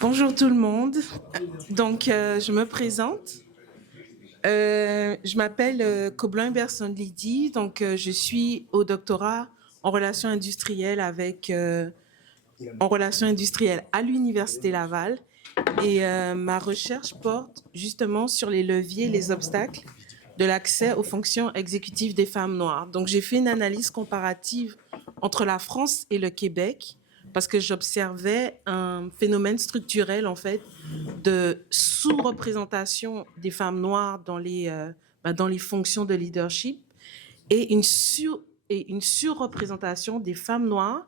Bonjour tout le monde. Donc, je me présente. Je m'appelle Coblin-Berson Lydie. Donc, je suis au doctorat en relations industrielles en relations industrielles à l'Université Laval. Et ma recherche porte justement sur les leviers, les obstacles de l'accès aux fonctions exécutives des femmes noires. Donc, j'ai fait une analyse comparative entre la France et le Québec parce que j'observais un phénomène structurel, en fait, de sous-représentation des femmes noires dans les fonctions de leadership et une surreprésentation des femmes noires,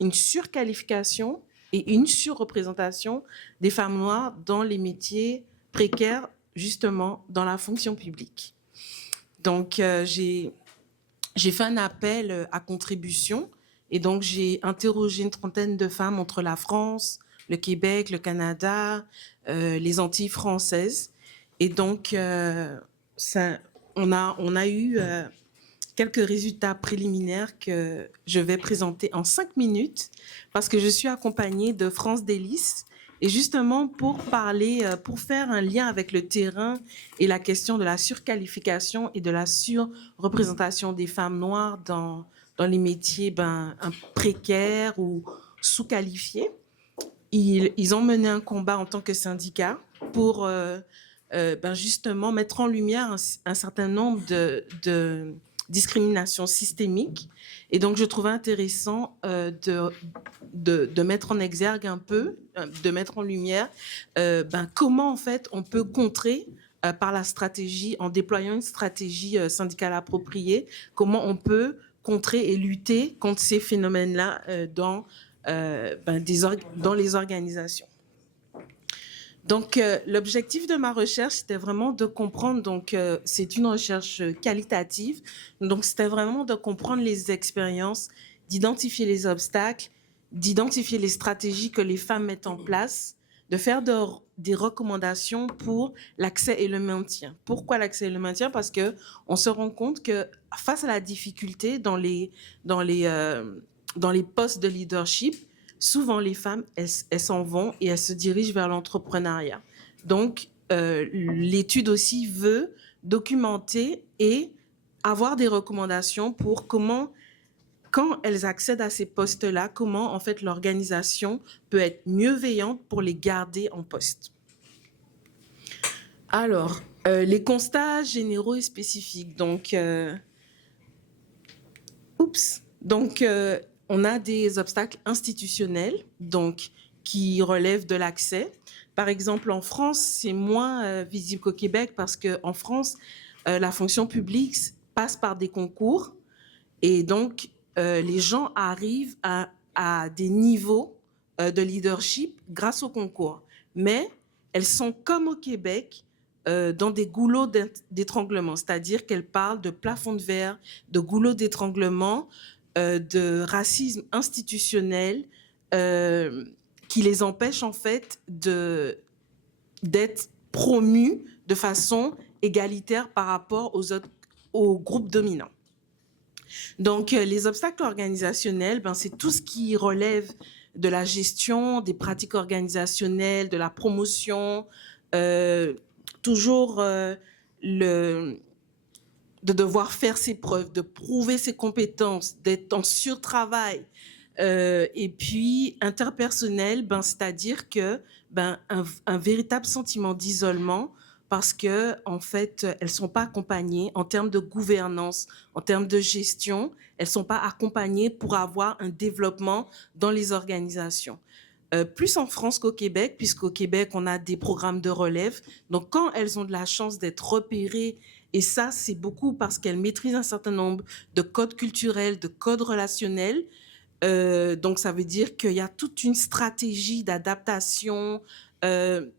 une surqualification et une surreprésentation des femmes noires dans les métiers précaires, justement dans la fonction publique. Donc, j'ai fait un appel à contribution et donc j'ai interrogé une trentaine de femmes entre la France, le Québec, le Canada, les Antilles françaises. Et donc, on a eu quelques résultats préliminaires que je vais présenter en 5 minutes parce que je suis accompagnée de France Délice. Et justement, pour parler, pour faire un lien avec le terrain et la question de la surqualification et de la surreprésentation des femmes noires dans les métiers précaires ou sous-qualifiés, ils ont mené un combat en tant que syndicat pour justement mettre en lumière un certain nombre de discriminations systémiques. Et donc, je trouvais intéressant de mettre en exergue un peu, de mettre en lumière comment en fait on peut contrer par la stratégie, en déployant une stratégie syndicale appropriée, comment on peut contrer et lutter contre ces phénomènes-là dans les organisations. Donc, l'objectif de ma recherche, c'était vraiment de comprendre, donc c'est une recherche qualitative, donc c'était vraiment de comprendre les expériences, d'identifier les obstacles, d'identifier les stratégies que les femmes mettent en place, de faire des recommandations pour l'accès et le maintien. Pourquoi l'accès et le maintien? Parce que on se rend compte que face à la difficulté dans les postes de leadership, souvent les femmes, elles s'en vont et elles se dirigent vers l'entrepreneuriat. Donc, l'étude aussi veut documenter et avoir des recommandations pour comment, quand elles accèdent à ces postes-là, comment en fait l'organisation peut être mieux veillante pour les garder en poste. Alors, les constats généraux et spécifiques. Donc, on a des obstacles institutionnels, donc qui relèvent de l'accès. Par exemple, en France, c'est moins visible qu'au Québec parce que en France, la fonction publique passe par des concours et donc les gens arrivent à des niveaux de leadership grâce au concours. Mais elles sont comme au Québec dans des goulots d'étranglement, c'est-à-dire qu'elles parlent de plafond de verre, de goulots d'étranglement, de racisme institutionnel qui les empêche en fait d'être promues de façon égalitaire par rapport aux groupes dominants. Donc, les obstacles organisationnels, c'est tout ce qui relève de la gestion, des pratiques organisationnelles, de la promotion, toujours de devoir faire ses preuves, de prouver ses compétences, d'être en surtravail. Et puis interpersonnel, c'est-à-dire que un véritable sentiment d'isolement parce que en fait elles sont pas accompagnées en termes de gouvernance, en termes de gestion, elles sont pas accompagnées pour avoir un développement dans les organisations. Plus en France qu'au Québec, puisqu'au Québec, on a des programmes de relève. Donc, quand elles ont de la chance d'être repérées, et ça, c'est beaucoup parce qu'elles maîtrisent un certain nombre de codes culturels, de codes relationnels, donc, ça veut dire qu'il y a toute une stratégie d'adaptation, une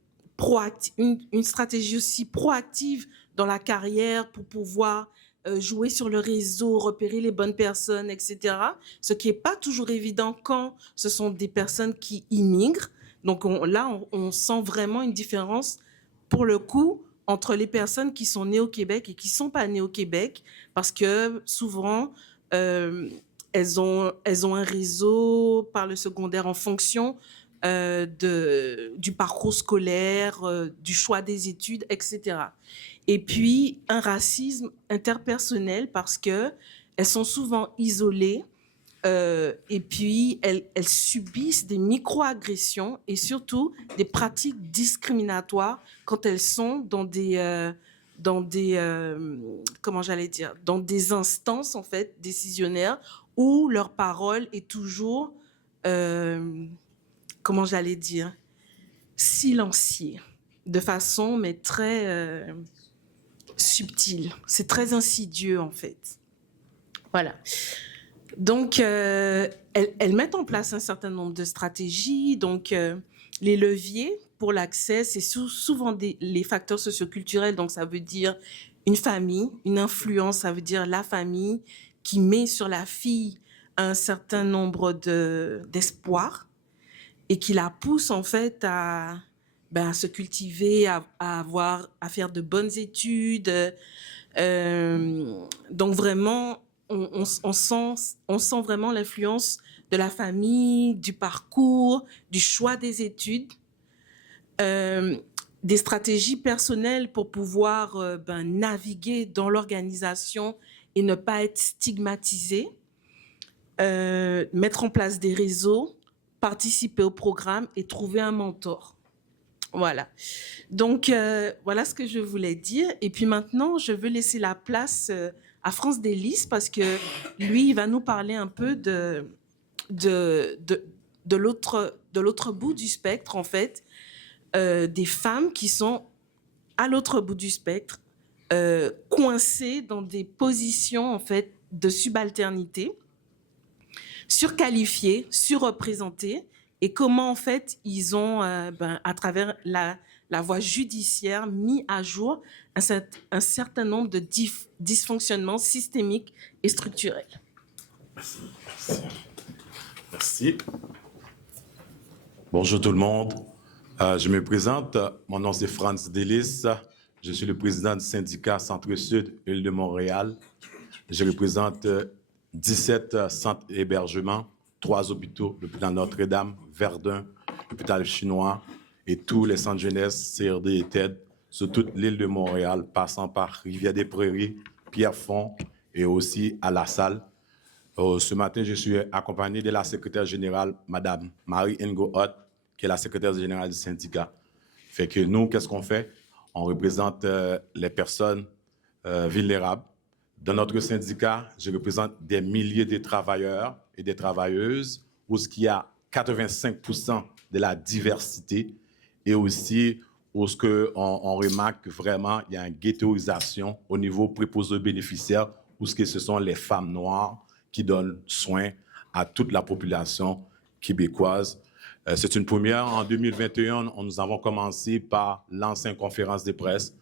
stratégie aussi proactive dans la carrière pour pouvoir jouer sur le réseau, repérer les bonnes personnes, etc. Ce qui est pas toujours évident quand ce sont des personnes qui immigrent. Donc, on sent vraiment une différence, pour le coup, entre les personnes qui sont nées au Québec et qui sont pas nées au Québec, parce que souvent, elles ont un réseau par le secondaire en fonction du parcours scolaire, du choix des études, etc. Et puis, un racisme interpersonnel parce qu'elles sont souvent isolées et puis elles subissent des micro-agressions et surtout des pratiques discriminatoires quand elles sont dans des comment j'allais dire, dans des instances en fait décisionnaires où leur parole est toujours comment j'allais dire, silencieux, de façon mais très subtile. C'est très insidieux en fait. Voilà. Donc, elles mettent en place un certain nombre de stratégies. Donc, les leviers pour l'accès, c'est souvent les facteurs socioculturels. Donc, ça veut dire une famille, une influence, ça veut dire la famille qui met sur la fille un certain nombre d'espoirs et qui la pousse en fait à se cultiver, à faire de bonnes études. Donc vraiment, on sent vraiment l'influence de la famille, du parcours, du choix des études, des stratégies personnelles pour pouvoir naviguer dans l'organisation et ne pas être stigmatisé, mettre en place des réseaux, participer au programme et trouver un mentor. Voilà. Donc, voilà ce que je voulais dire. Et puis maintenant, je veux laisser la place à France Délice parce que lui, il va nous parler un peu de l'autre bout du spectre, en fait, des femmes qui sont à l'autre bout du spectre, coincées dans des positions, en fait, de subalternité, surqualifiées, surreprésentées, et comment, en fait, ils ont, à travers la voie judiciaire, mis à jour un certain nombre de dysfonctionnements systémiques et structurels. Merci. Bonjour tout le monde. Je me présente. Mon nom c'est France Délice. Je suis le président du syndicat Centre-Sud Île de Montréal. Je représente 17 centres d'hébergement, 3 hôpitaux, l'hôpital Notre-Dame, Verdun, l'hôpital chinois et tous les centres jeunesse, CRD et TED, sur toute l'île de Montréal, passant par Rivière-des-Prairies, Pierrefonds et aussi à La Salle. Ce matin, je suis accompagné de la secrétaire générale, Madame Marie Ngo-Hott, qui est la secrétaire générale du syndicat. Fait que nous, qu'est-ce qu'on fait? On représente les personnes vulnérables. Dans notre syndicat, je représente des milliers de travailleurs et des travailleuses où il y a 85% de la diversité et aussi où on remarque que vraiment il y a une ghettoisation au niveau préposé aux bénéficiaires où ce sont les femmes noires qui donnent soin à toute la population québécoise. C'est une première. En 2021, nous avons commencé par l'ancienne conférence de presse.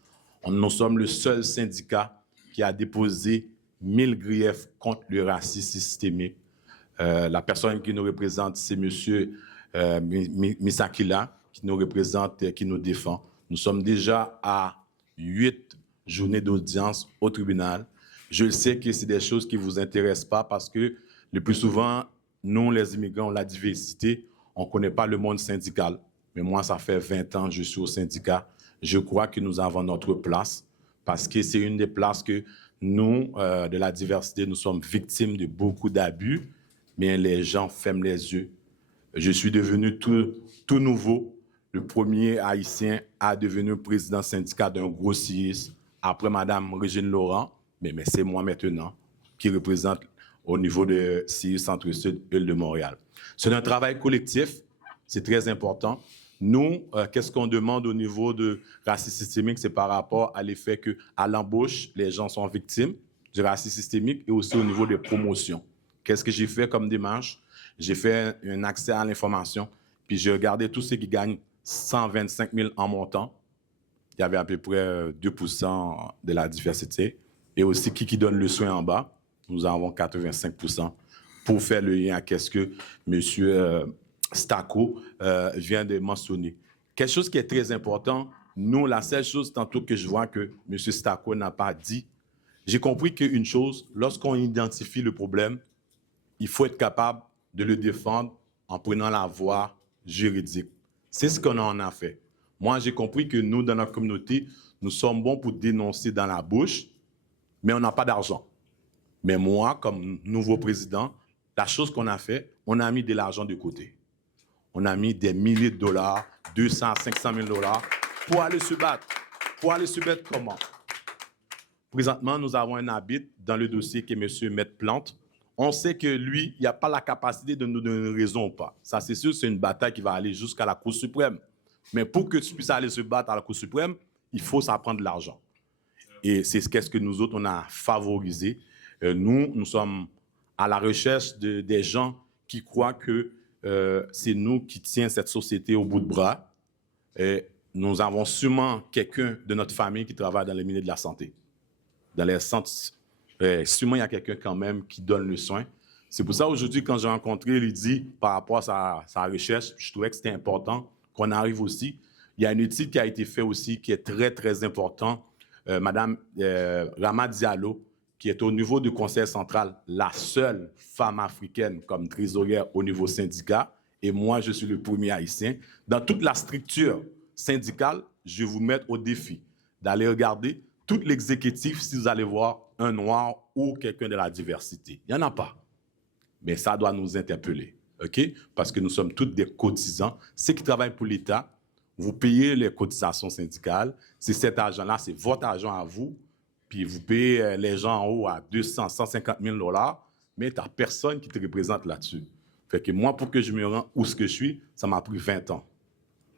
Nous sommes le seul syndicat qui a déposé 1000 griefs contre le racisme systémique. La personne qui nous représente, c'est M. Misakila, qui nous représente, qui nous défend. Nous sommes déjà à 8 journées d'audience au tribunal. Je sais que c'est des choses qui ne vous intéressent pas parce que le plus souvent, nous, les immigrants, la diversité, on ne connaît pas le monde syndical. Mais moi, ça fait 20 ans que je suis au syndicat. Je crois que nous avons notre place parce que c'est une des places que nous, de la diversité, nous sommes victimes de beaucoup d'abus, mais les gens ferment les yeux. Je suis devenu tout nouveau, le premier haïtien à devenir président syndicat d'un grossiste, après Mme Régine Laurent, mais c'est moi maintenant qui représente au niveau de CIUS Centre-Sud Île de Montréal. C'est un travail collectif, c'est très important. Nous, qu'est-ce qu'on demande au niveau de racisme systémique, c'est par rapport à l'effet qu'à l'embauche, les gens sont victimes du racisme systémique et aussi au niveau des promotions. Qu'est-ce que j'ai fait comme démarche? J'ai fait un accès à l'information, puis j'ai regardé tous ceux qui gagnent 125 000 en montant. Il y avait à peu près 2% de la diversité. Et aussi, qui donne le soin en bas, nous avons 85% pour faire le lien à ce que M. Stacco vient de mentionner. Quelque chose qui est très important, nous, la seule chose, tantôt que je vois que M. Stacco n'a pas dit, j'ai compris qu'une chose, lorsqu'on identifie le problème, il faut être capable de le défendre en prenant la voie juridique. C'est ce qu'on en a fait. Moi, j'ai compris que nous, dans notre communauté, nous sommes bons pour dénoncer dans la bouche, mais on n'a pas d'argent. Mais moi, comme nouveau président, la chose qu'on a fait, on a mis de l'argent de côté. On a mis des milliers de dollars, 200, 500 000 dollars, pour aller se battre. Pour aller se battre comment? Présentement, nous avons un habit dans le dossier qui est M. Maître Plante. On sait que lui, il n'a pas la capacité de nous donner une raison ou pas. Ça, c'est sûr, c'est une bataille qui va aller jusqu'à la Cour suprême. Mais pour que tu puisses aller se battre à la Cour suprême, il faut ça prendre de l'argent. Et c'est ce que nous autres, on a favorisé. Nous sommes à la recherche des gens qui croient que c'est nous qui tient cette société au bout de bras. Et nous avons sûrement quelqu'un de notre famille qui travaille dans le milieu de la santé. Dans les centres, sûrement il y a quelqu'un quand même qui donne le soin. C'est pour ça aujourd'hui, quand j'ai rencontré Lydie par rapport à sa recherche, je trouvais que c'était important qu'on arrive aussi. Il y a une étude qui a été faite aussi qui est très, très importante. Madame Rama Diallo, qui est au niveau du Conseil central, la seule femme africaine comme trésorière au niveau syndicat. Et moi, je suis le premier haïtien. Dans toute la structure syndicale, je vais vous mettre au défi d'aller regarder tout l'exécutif si vous allez voir un noir ou quelqu'un de la diversité. Il n'y en a pas. Mais ça doit nous interpeller, OK? Parce que nous sommes tous des cotisants. Ceux qui travaillent pour l'État, vous payez les cotisations syndicales. C'est cet argent-là, c'est votre argent à vous. Puis vous payez les gens en haut à 200, 150 000 $, mais tu n'as personne qui te représente là-dessus. Fait que moi, pour que je me rende où ce que je suis, ça m'a pris 20 ans.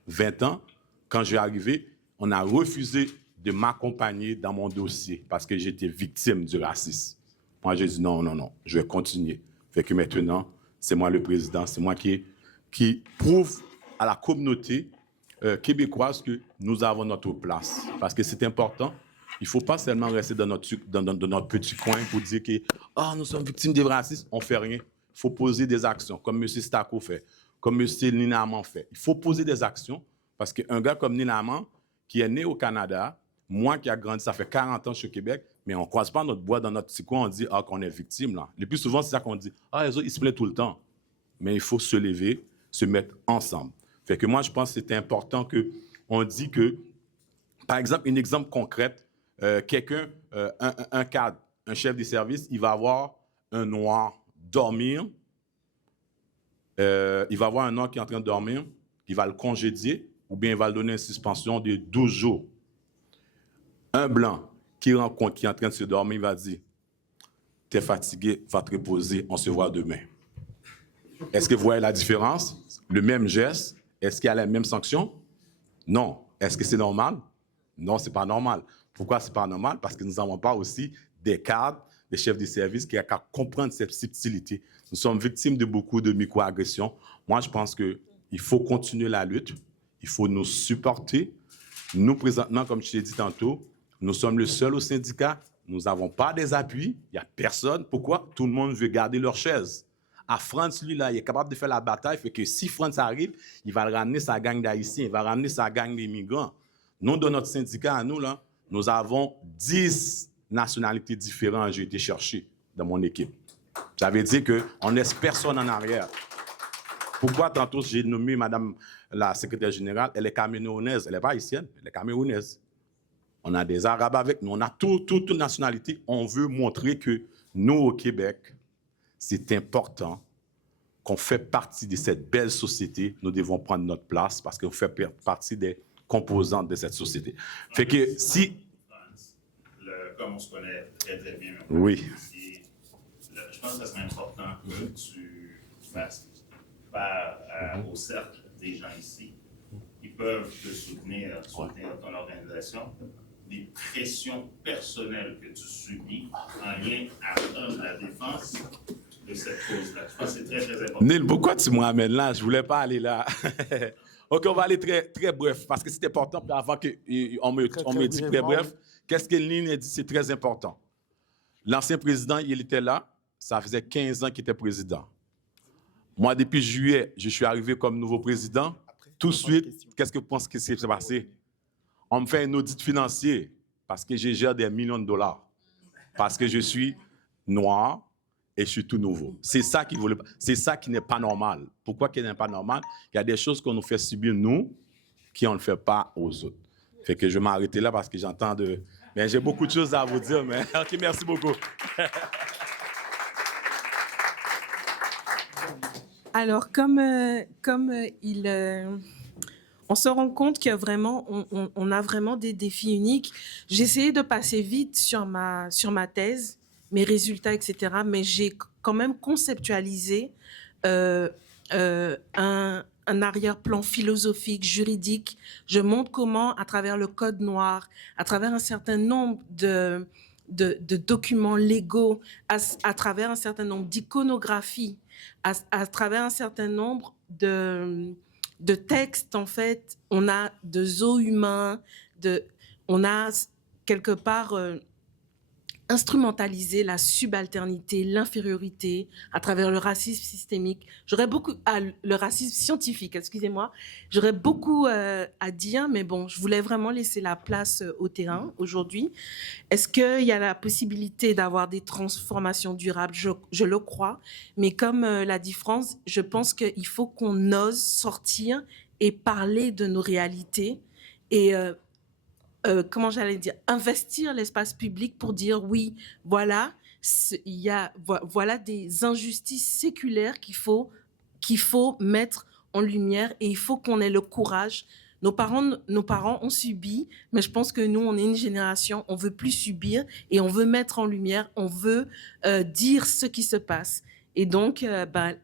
20 ans, quand je suis arrivé, on a refusé de m'accompagner dans mon dossier parce que j'étais victime du racisme. Moi, j'ai dit non, je vais continuer. Fait que maintenant, c'est moi le président, c'est moi qui prouve à la communauté québécoise que nous avons notre place. Parce que c'est important. Il ne faut pas seulement rester dans notre petit coin pour dire que nous sommes victimes du racisme, on ne fait rien. Il faut poser des actions, comme M. Stako fait, comme M. Ninaman fait. Il faut poser des actions parce qu'un gars comme Ninaman, qui est né au Canada, moi qui a grandi, ça fait 40 ans je suis au Québec, mais on ne croise pas notre bois dans notre petit coin, on dit qu'on est victime. Là. Le plus souvent, c'est ça qu'on dit. Les autres, ils se plaignent tout le temps. Mais il faut se lever, se mettre ensemble. Fait que moi, je pense que c'est important qu'on dit que, par exemple, un exemple concret, quelqu'un, un cadre, un chef de service, il va avoir un noir dormir, il va avoir un noir qui est en train de dormir, il va le congédier, ou bien il va lui donner une suspension de 12 jours. Un blanc qui rencontre, qui est en train de se dormir, il va dire « T'es fatigué, va te reposer, on se voit demain. » Est-ce que vous voyez la différence? Le même geste, est-ce qu'il y a la même sanction? Non. Est-ce que c'est normal? Non, ce n'est pas normal. Pourquoi ce n'est pas normal? Parce que nous n'avons pas aussi des cadres, des chefs de service qui ont qu'à comprendre cette subtilité. Nous sommes victimes de beaucoup de microagressions. Moi, je pense qu'il faut continuer la lutte. Il faut nous supporter. Nous, présentement, comme je t'ai dit tantôt, nous sommes le seul au syndicat. Nous n'avons pas des appuis. Il n'y a personne. Pourquoi? Tout le monde veut garder leur chaise. À France, lui, là, il est capable de faire la bataille. Fait que si France arrive, il va ramener sa gang d'Haïtiens, il va ramener sa gang d'immigrants. Nous, dans notre syndicat, à nous, là, nous avons 10 nationalités différentes. J'ai été chercher dans mon équipe. J'avais dit qu'on ne laisse personne en arrière. Pourquoi tantôt j'ai nommé Madame la secrétaire générale? Elle est camerounaise. Elle n'est pas haïtienne, elle est camerounaise. On a des Arabes avec nous. On a toute nationalité. On veut montrer que nous, au Québec, c'est important qu'on fait partie de cette belle société. Nous devons prendre notre place parce qu'on fait partie des composantes de cette société. Fait que si... Comme on se connaît très, très bien. Oui. Je pense que c'est important que tu fasses part au cercle des gens ici qui peuvent te soutenir ton organisation, des pressions personnelles que tu subis en lien avec la défense de cette cause-là. Je pense que c'est très, très important. Neil, pourquoi tu m'amènes là? Je ne voulais pas aller là. OK, on va aller très, très bref, parce que c'est important, avant qu'on me dise très bref. Qu'est-ce que Neil a dit? C'est très important. L'ancien président, il était là. Ça faisait 15 ans qu'il était président. Moi, depuis juillet, je suis arrivé comme nouveau président. Tout de suite, qu'est-ce que vous pensez que s'est passé? On me fait un audit financier parce que je gère des millions de dollars. Parce que je suis noir et je suis tout nouveau. C'est ça qui n'est pas normal. Pourquoi qu'il n'est pas normal? Il y a des choses qu'on nous fait subir, nous, qui on ne le fait pas aux autres. Fait que je vais m'arrêter là parce que j'entends de... Mais j'ai beaucoup de choses à vous dire, mais OK, merci beaucoup. Alors, on se rend compte que vraiment, on a vraiment des défis uniques. J'ai essayé de passer vite sur ma thèse, mes résultats, etc. Mais j'ai quand même conceptualisé un arrière-plan philosophique, juridique. Je montre comment, à travers le code noir, à travers un certain nombre de documents légaux, à travers un certain nombre d'iconographies, à travers un certain nombre de textes, en fait, on a de zoos humains, on a quelque part instrumentalisé la subalternité, l'infériorité à travers le racisme systémique. Le racisme scientifique, excusez-moi. J'aurais beaucoup à dire, mais bon, je voulais vraiment laisser la place au terrain aujourd'hui. Est-ce qu'il y a la possibilité d'avoir des transformations durables? Je le crois, mais comme l'a dit France, je pense qu'il faut qu'on ose sortir et parler de nos réalités et comment j'allais dire, investir l'espace public pour dire oui, voilà, voilà des injustices séculaires qu'il faut mettre en lumière et il faut qu'on ait le courage. Nos parents ont subi, mais je pense que nous, on est une génération, on veut plus subir et on veut mettre en lumière, on veut dire ce qui se passe. Et donc,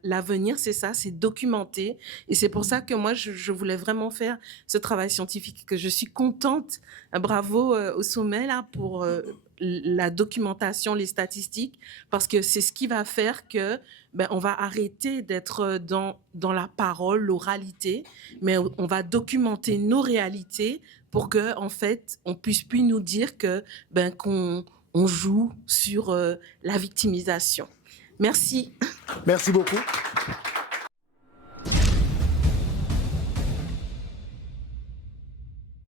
l'avenir, c'est ça, c'est documenter. Et c'est pour ça que moi, je voulais vraiment faire ce travail scientifique, que je suis contente. Bravo au sommet, là, pour la documentation, les statistiques, parce que c'est ce qui va faire que on va arrêter d'être dans la parole, l'oralité, mais on va documenter nos réalités pour que, en fait, on puisse plus nous dire que qu'on joue sur la victimisation. Merci. Merci beaucoup.